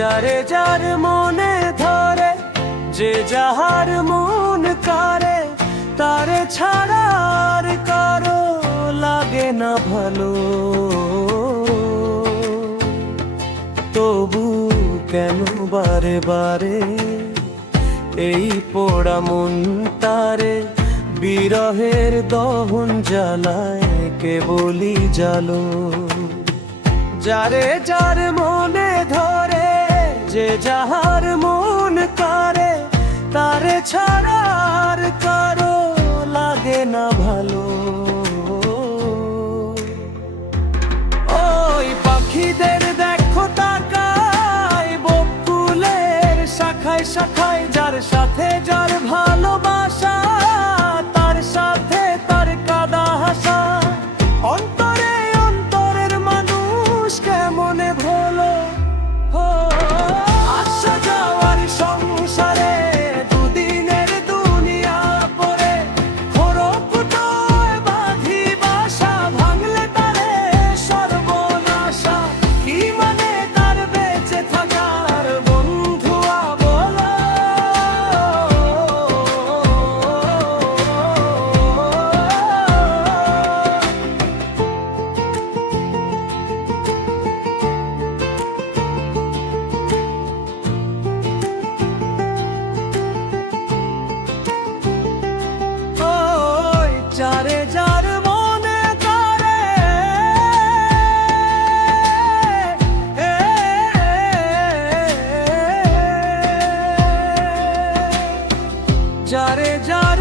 যারে যার মনে ধরে, যে যাহার মন কারে, তারে ছাড়া আর কারো লাগে না ভালো। তবু কেন বারে বারে এই পোড়া মন তারে বিরহের দহন জ্বালায় কেবলই জালো। যারে যার মনে ধরে, যে যাহার মন কারে, তারে ছাড়া আর কারো লাগে না ভালো। ওই পাখিদের দেখো তাকায় বকুলের শাখায় শাখায়, যার সাথে যার ভালোবাসা, তার সাথে তার কাদা হাসা। অন্তরে অন্তরের মানুষ কেমনে ভোলো, আসা যাওয়ার সংসারে দুদিনের দুনিয়া পরে, খড়কুটোয় বাঁধি বাসা, ভাঙলে তারে সর্বনাশা। কি মানে তার বেঁচে থাকার বন্ধুয়া বলো। ওই যারে যার মনে করে, যারে যার